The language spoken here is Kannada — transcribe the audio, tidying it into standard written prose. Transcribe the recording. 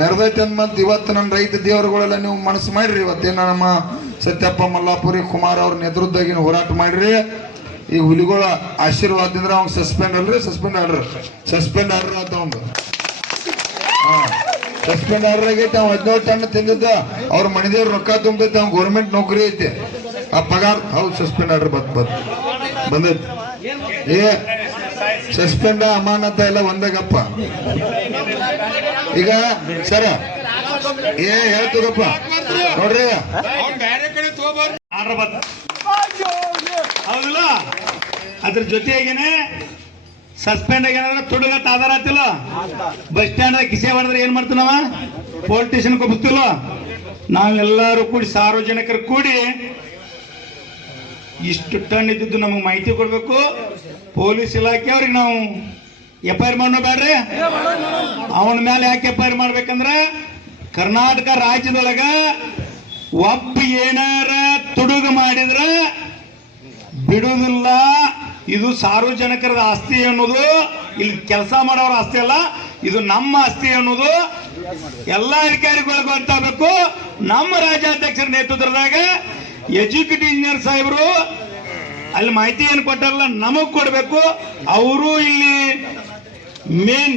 ಮೆರೆದೈತೆ ಅಂತ ಮತ್ತೆ ಇವತ್ತು ನನ್ನ ರೈತ ದೇವರುಗಳೆಲ್ಲ ನೀವು ಮನಸ್ಸು ಮಾಡಿರಿ. ಇವತ್ತೇನು ನಮ್ಮ ಸತ್ಯಪ್ಪ ಮಲ್ಲಾಪುರಿ ಕುಮಾರ್ ಅವ್ರ ನೇತೃತ್ವದಾಗಿನ ಹೋರಾಟ ಮಾಡಿರಿ. ಈ ಹುಲಿಗಳ ಆಶೀರ್ವಾದದಿಂದ ಅವ್ನು ಸಸ್ಪೆಂಡ್ ಅಲ್ರಿ, ಸಸ್ಪೆಂಡ್ ಆರ್ಡರ್ ಆತ ಒಂದು ಸಸ್ಪೆಂಡ್ ಆರ್ಡರ್ ಆಗೈತೆ. ಅವ್ 17 ಟನ್ ತಿಂದಿದ್ದ ಅವ್ರ ಮನೆದೇವ್ರ ರೊಕ್ಕ ತುಂಬೈತೆ. ಅವ್ನು ಗೌರ್ಮೆಂಟ್ ನೌಕರಿ ಐತೆ, ಆ ಪಗಾರ ಹೌದು ಸಸ್ಪೆಂಡ್ ಆರ್ಡರ್ ಬಂದೈತಿ. ಏ ಸಸ್ಪೆಂಡ್ ಅಮಾನತ ಎಲ್ಲ ಒಂದಾಗಪ್ಪ. ಈಗ ಸರ ಹೇಳ್ತೀರಪ್ಪ ನೋಡ್ರಿ, ಹೌದಲ್ಲ, ಅದ್ರ ಜೊತೆಗೇನೆ ಸಸ್ಪೆಂಡ್ ಆಗ್ಯಾನಂದ್ರೆ ತುಡುಗತ್ತ ಆಧಾರ ಆತಿಲ್ಲ. ಬಸ್ ಸ್ಟ್ಯಾಂಡ್ ಕಿಸೆ ಹೊಡೆದ್ರೆ ಏನ್ ಮಾಡ್ತೀವಿ ನಾವ? ಪೊಲೀಸ್ ಸ್ಟೇಷನ್ ಹೋಗ್ತಿಲ್ಲ. ನಾವೆಲ್ಲರೂ ಕೂಡಿ ಸಾರ್ವಜನಿಕರು ಕೂಡಿ ಇಷ್ಟು ಟನ್ ಇದ್ದಿದ್ದು ನಮಗೆ ಮಾಹಿತಿ ಕೊಡ್ಬೇಕು. ಪೊಲೀಸ್ ಇಲಾಖೆ ಅವ್ರಿಗೆ ನಾವು FIR ಮಾಡೋ ಬೇಡ್ರಿ. ಅವನ ಮೇಲೆ ಯಾಕೆ FIR ಮಾಡ್ಬೇಕಂದ್ರೆ ಕರ್ನಾಟಕ ರಾಜ್ಯದೊಳಗ ಒಬ್ಬ ಏನಾರ ತುಡುಗು ಮಾಡಿದ್ರ ಬಿಡುವುದಿಲ್ಲ. ಇದು ಸಾರ್ವಜನಿಕರ ಆಸ್ತಿ ಅನ್ನೋದು, ಇಲ್ಲಿ ಕೆಲಸ ಮಾಡೋರ ಆಸ್ತಿ ಅಲ್ಲ, ಇದು ನಮ್ಮ ಆಸ್ತಿ ಅನ್ನೋದು ಎಲ್ಲ ಅಧಿಕಾರಿಗಳಿಗೆ ಗೊತ್ತಾಗಬೇಕು. ನಮ್ಮ ರಾಜ್ಯಾಧ್ಯಕ್ಷರ ನೇತೃತ್ವದಾಗ ಎಕ್ಸಿಕ್ಯೂಟಿವ್ ಇಂಜಿನಿಯರ್ ಸಾಹೇಬರು ಅಲ್ಲಿ ಮಾಹಿತಿ ಏನು ಕೊಟ್ಟಾರಲ್ಲ ನಮಗ್ ಕೊಡ್ಬೇಕು. ಅವರು ಇಲ್ಲಿ ಮೇನ್